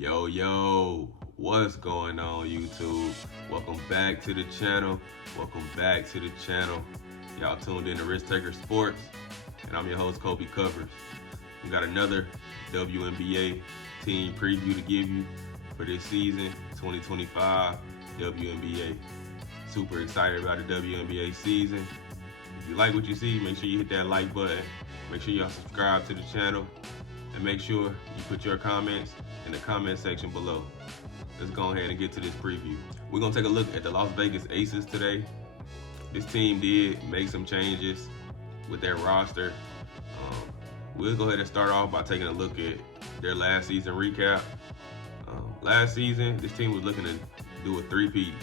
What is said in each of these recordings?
Yo, what's going on YouTube? Welcome back to the channel. Y'all tuned in to Risk Taker Sports, and I'm your host, Colby Covers. We got another WNBA team preview to give you for this season, 2025 WNBA. Super excited about the WNBA season. If you like what you see, make sure you hit that like button. Make sure y'all subscribe to the channel, and make sure you put your comments in the comment section below. Let's go ahead and get to this preview. We're gonna take a look at the Las Vegas Aces today. This team did make some changes with their roster. We'll go ahead and start off by taking a look at their last season recap. Last season, this team was looking to do a three-peat.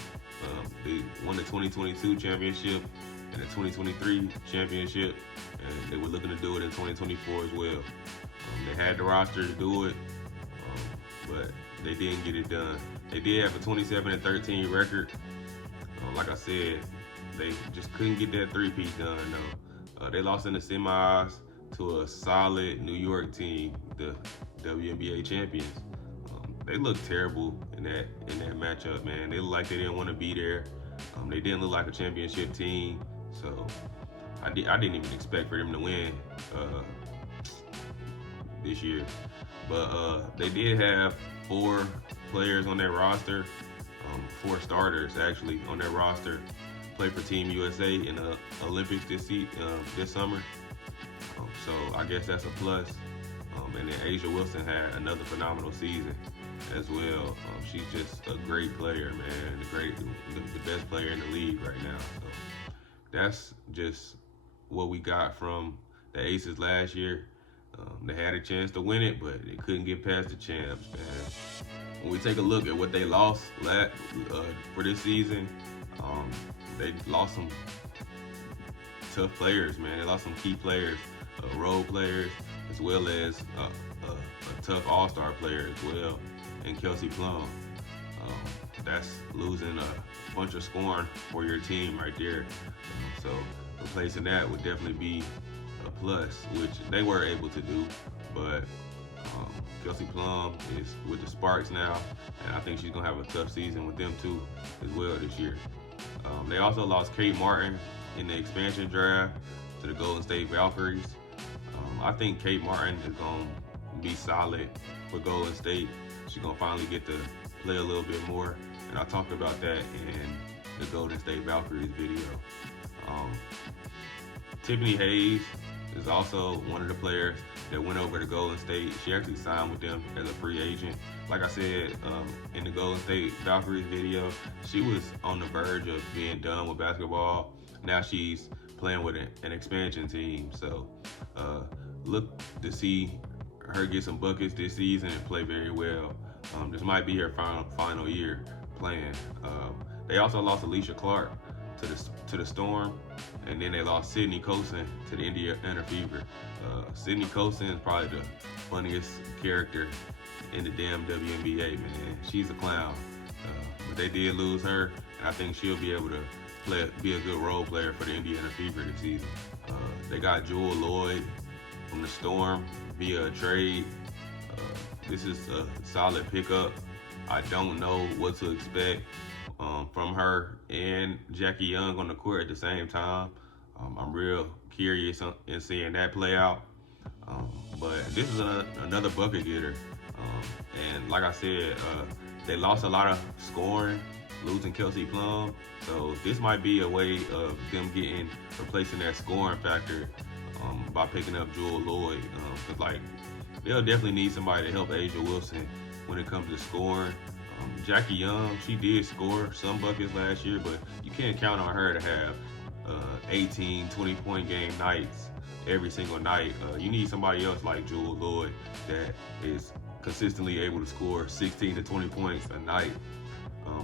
They won the 2022 championship and the 2023 championship, and they were looking to do it in 2024 as well. They had the roster to do it, but they didn't get it done. They did have a 27-13 record. Like I said, they just couldn't get that three-peat done though. They lost in the semis to a solid New York team, the WNBA champions. They looked terrible in that matchup, man. They looked like they didn't want to be there. They didn't look like a championship team, so I didn't even expect for them to win this year. But they did have 4 players on their roster, 4 starters actually on their roster, play for Team USA in the Olympics this summer. So I guess that's a plus. And then Asia Wilson had another phenomenal season as well. She's just a great player, man. The best player in the league right now. So that's just what we got from the Aces last year. They had a chance to win it, but they couldn't get past the champs, man. When we take a look at what they lost for this season, they lost some tough players, man. They lost some key players, role players, as well as a tough all-star player as well, and Kelsey Plum. That's losing a bunch of scoring for your team right there. So replacing that would definitely be a plus, which they were able to do. But Kelsey Plum is with the Sparks now, and I think she's gonna have a tough season with them too as well this year. They also lost Kate Martin in the expansion draft to the Golden State Valkyries. I think Kate Martin is gonna be solid for Golden State. She's gonna finally get to play a little bit more, and I talked about that in the Golden State Valkyries video. Tiffany Hayes is also one of the players that went over to Golden State. She actually signed with them as a free agent. Like I said in the Golden State Valkyries video, she was on the verge of being done with basketball. Now she's playing with an expansion team. So look to see her get some buckets this season and play very well. This might be her final year playing. They also lost Alicia Clark to the Storm, and then they lost Sydney Colson to the Indiana Fever. Sydney Colson is probably the funniest character in the damn WNBA, man. She's a clown. But they did lose her, and I think she'll be able to be a good role player for the Indiana Fever this season. They got Jewel Lloyd from the Storm via a trade. This is a solid pickup. I don't know what to expect from her and Jackie Young on the court at the same time. I'm real curious in seeing that play out. But this is another bucket getter. And like I said, they lost a lot of scoring, losing Kelsey Plum. So this might be a way of them replacing that scoring factor by picking up Jewel Lloyd. Cause like they'll definitely need somebody to help Asia Wilson when it comes to scoring. Jackie Young, she did score some buckets last year, but you can't count on her to have 18, 20-point game nights every single night. You need somebody else like Jewel Lloyd that is consistently able to score 16 to 20 points a night,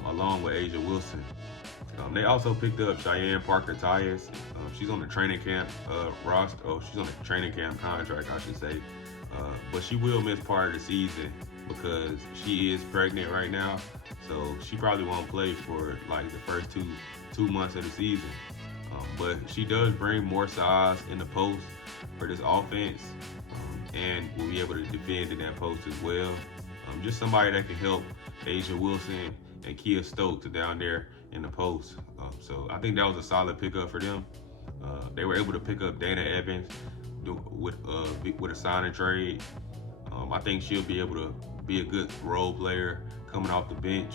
along with Asia Wilson. They also picked up Cheyenne Parker-Tyus. She's on the training camp roster. Oh, she's on the training camp contract, I should say. But she will miss part of the season because she is pregnant right now. So she probably won't play for like the first two months of the season. But she does bring more size in the post for this offense, and will be able to defend in that post as well. Just somebody that can help Asia Wilson and Kia Stokes down there in the post. So I think that was a solid pickup for them. They were able to pick up Dana Evans with a sign and trade. I think she'll be able to be a good role player coming off the bench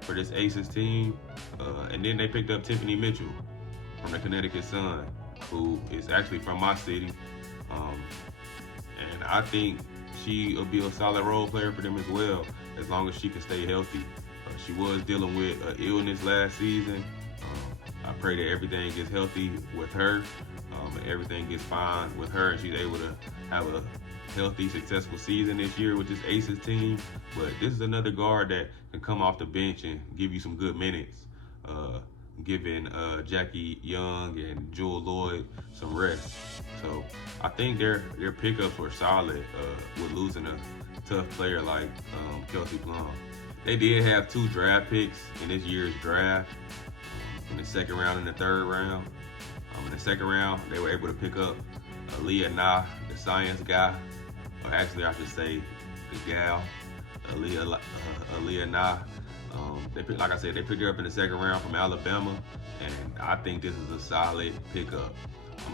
for this Aces team. And then they picked up Tiffany Mitchell from the Connecticut Sun, who is actually from my city. And I think she'll be a solid role player for them as well, as long as she can stay healthy. She was dealing with an illness last season. I pray that everything gets healthy with her, and everything gets fine with her, and she's able to have a healthy, successful season this year with this Aces team. But this is another guard that can come off the bench and give you some good minutes, giving Jackie Young and Jewel Lloyd some rest. So I think their pickups were solid with losing a tough player like Kelsey Plum. They did have 2 draft picks in this year's draft, in the second round and the third round. In the second round, they were able to pick up Wnba, the science guy, or actually I should say the gal, Wnba. Like I said, they picked her up in the second round from Alabama, and I think this is a solid pickup.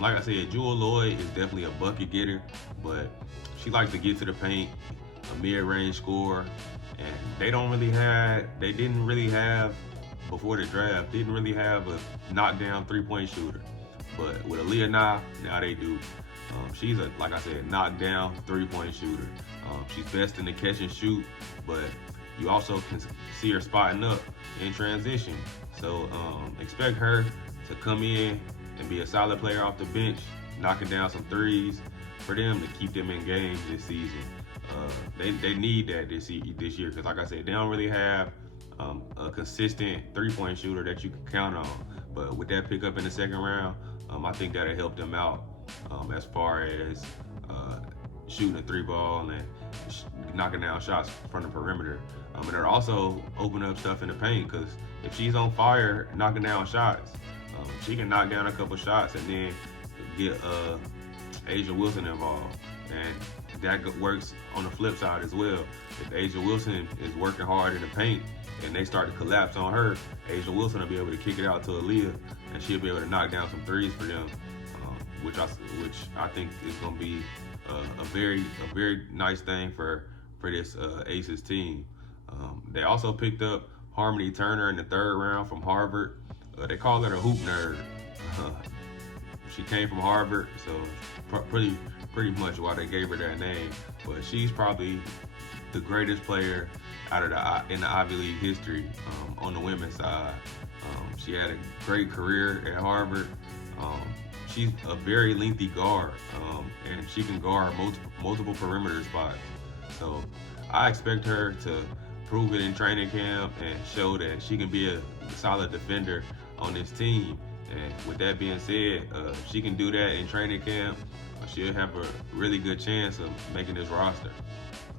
Like I said, Jewel Lloyd is definitely a bucket getter, but she likes to get to the paint, a mid-range scorer, and they didn't really have before the draft, didn't really have a knockdown three-point shooter. But with Aaliyah now they do. She's like I said, knockdown three-point shooter. She's best in the catch and shoot, but you also can see her spotting up in transition. So expect her to come in and be a solid player off the bench, knocking down some threes for them to keep them in games this season. They need that this year, because like I said, they don't really have a consistent three-point shooter that you can count on. But with that pickup in the second round, I think that'll help them out as far as shooting a 3-ball and knocking down shots from the perimeter. And it'll also open up stuff in the paint, because if she's on fire knocking down shots, she can knock down a couple shots and then get Asia Wilson involved. And that works on the flip side as well. If Asia Wilson is working hard in the paint and they start to collapse on her, Asia Wilson will be able to kick it out to Aaliyah, and she'll be able to knock down some threes for them, which I think is going to be a very nice thing for this Aces team. They also picked up Harmony Turner in the third round from Harvard. They call her a hoop nerd. She came from Harvard, so pretty much why they gave her that name. But she's probably the greatest player in the Ivy League history on the women's side. She had a great career at Harvard. She's a very lengthy guard, and she can guard multiple perimeter spots. So I expect her to prove it in training camp and show that she can be a solid defender on this team. And with that being said, if she can do that in training camp, she'll have a really good chance of making this roster.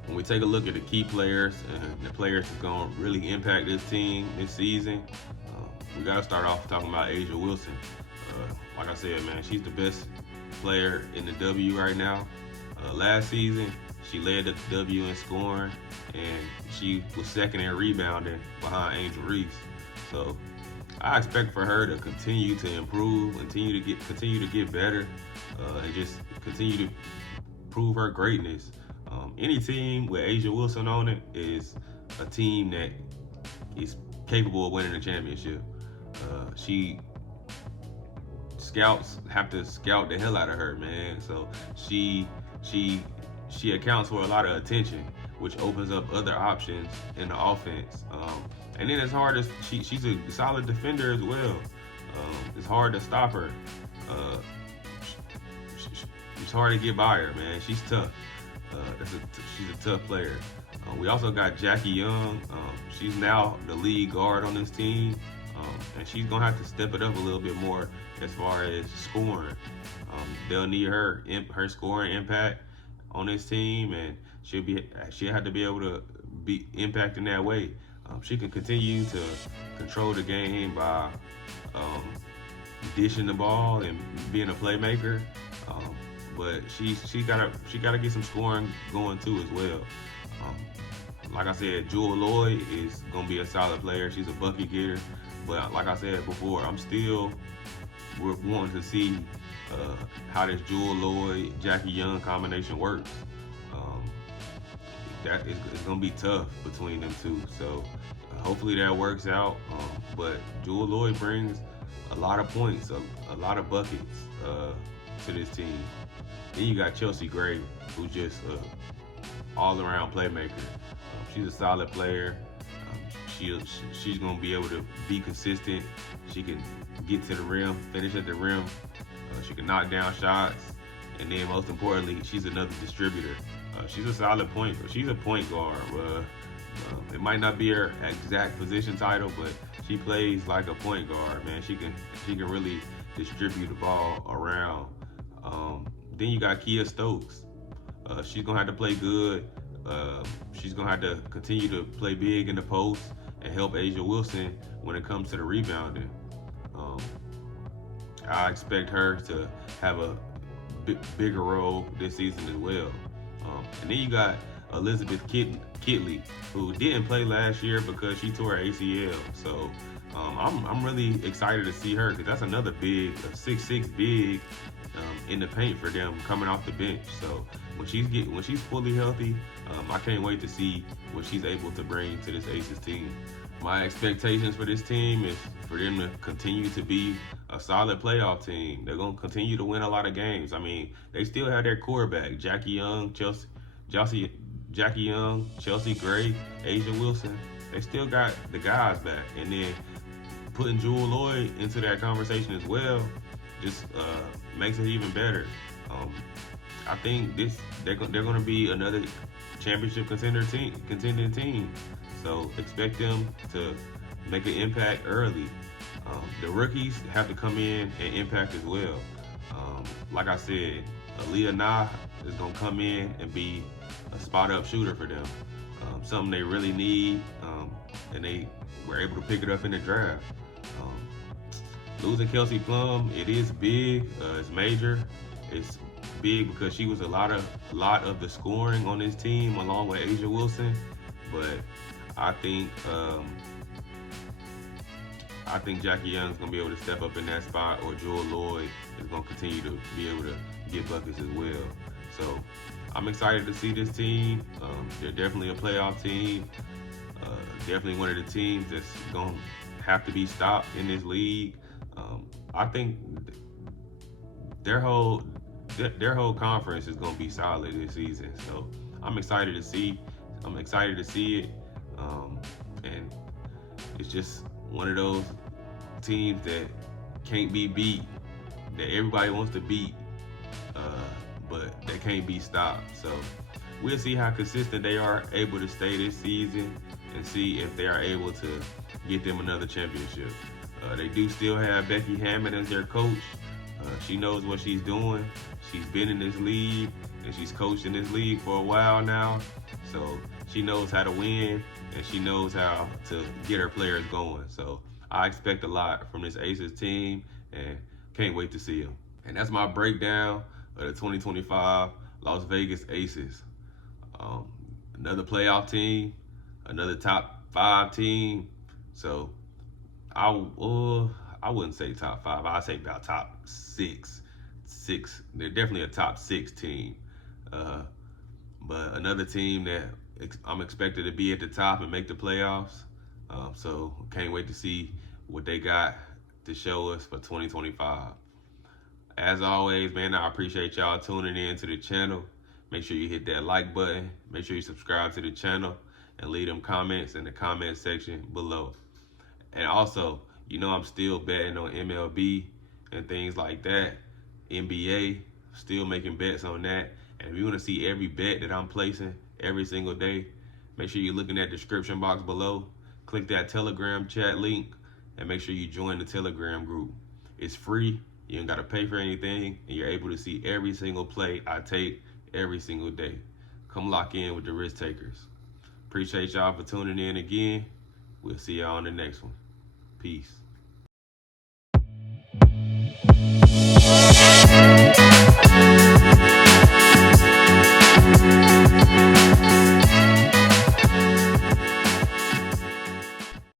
When we take a look at the key players and the players that's going to really impact this team this season, we got to start off talking about Asia Wilson. Like I said, man, she's the best player in the W right now. Last season, she led the W in scoring, and she was second in rebounding behind Angel Reese. So I expect for her to continue to improve, continue to get better, and just continue to prove her greatness. Any team with Asia Wilson on it is a team that is capable of winning a championship. Scouts have to scout the hell out of her, man. So she accounts for a lot of attention, which opens up other options in the offense. And then she's a solid defender as well. It's hard to stop her. It's hard to get by her, man. She's tough. She's a tough player. We also got Jackie Young. She's now the lead guard on this team, and she's gonna have to step it up a little bit more as far as scoring. They'll need her scoring impact on this team, and she'll have to be able to be impacting that way. She can continue to control the game by dishing the ball and being a playmaker. But she gotta get some scoring going too as well. Like I said, Jewel Lloyd is gonna be a solid player. She's a bucket getter. But like I said before, we're wanting to see how this Jewel Lloyd Jackie Young combination works. Um, that is it's gonna be tough between them two. So hopefully that works out. But Jewel Lloyd brings a lot of points, a lot of buckets to this team. Then you got Chelsea Gray, who's just all-around playmaker. She's a solid player. She's gonna be able to be consistent. She can get to the rim, finish at the rim. She can knock down shots, and then most importantly, she's another distributor. She's a solid point. She's a point guard. It might not be her exact position title, but she plays like a point guard. Man, she can really distribute the ball around. Then you got Kia Stokes. She's gonna have to play good. She's gonna have to continue to play big in the post and help Asia Wilson when it comes to the rebounding. I expect her to have a bigger role this season as well. And then you got Elizabeth Kitley, who didn't play last year because she tore her ACL. So I'm really excited to see her, because that's another big, 6'6" big in the paint for them coming off the bench. So when she's fully healthy, I can't wait to see what she's able to bring to this Aces team. My expectations for this team is for them to continue to be a solid playoff team. They're going to continue to win a lot of games. I mean, they still have their core back: Jackie Young, Chelsea Gray, Asia Wilson. They still got the guys back. And then putting Jewel Lloyd into that conversation as well just makes it even better. I think they're going to be another championship contending team. So expect them to make an impact early. The rookies have to come in and impact as well. Like I said, Aaliyah Nah is going to come in and be a spot-up shooter for them. Something they really need, and they were able to pick it up in the draft. Losing Kelsey Plum, it is big. It's major. It's big because she was a lot of the scoring on this team along with Asia Wilson. But I think Jackie Young's gonna be able to step up in that spot, or Jewel Lloyd is gonna continue to be able to get buckets as well. So I'm excited to see this team. They're definitely a playoff team. Definitely one of the teams that's gonna have to be stopped in this league. I think their whole conference is gonna be solid this season. So I'm excited to see it. And it's just one of those teams that can't be beat, that everybody wants to beat, but they can't be stopped. So we'll see how consistent they are able to stay this season, and see if they are able to get them another championship. They do still have Becky Hammond as their coach. She knows what she's doing. She's been in this league, and she's coached in this league for a while now. So she knows how to win, and she knows how to get her players going. So I expect a lot from this Aces team, and can't wait to see them. And that's my breakdown of the 2025 Las Vegas Aces. Another playoff team, another top 5 team. So I wouldn't say top 5. I'd say about top 6. They're definitely a top 6 team. But another team that I'm expected to be at the top and make the playoffs. So can't wait to see what they got to show us for 2025. As always, man, I appreciate y'all tuning in to the channel. Make sure you hit that like button. Make sure you subscribe to the channel, and leave them comments in the comment section below. And also, I'm still betting on MLB and things like that. NBA, still making bets on that. And if you want to see every bet that I'm placing every single day, make sure you look in that description box below. Click that Telegram chat link, and make sure you join the Telegram group. It's free. You ain't got to pay for anything, and you're able to see every single play I take every single day. Come lock in with the risk takers. Appreciate y'all for tuning in again. We'll see y'all on the next one. Peace.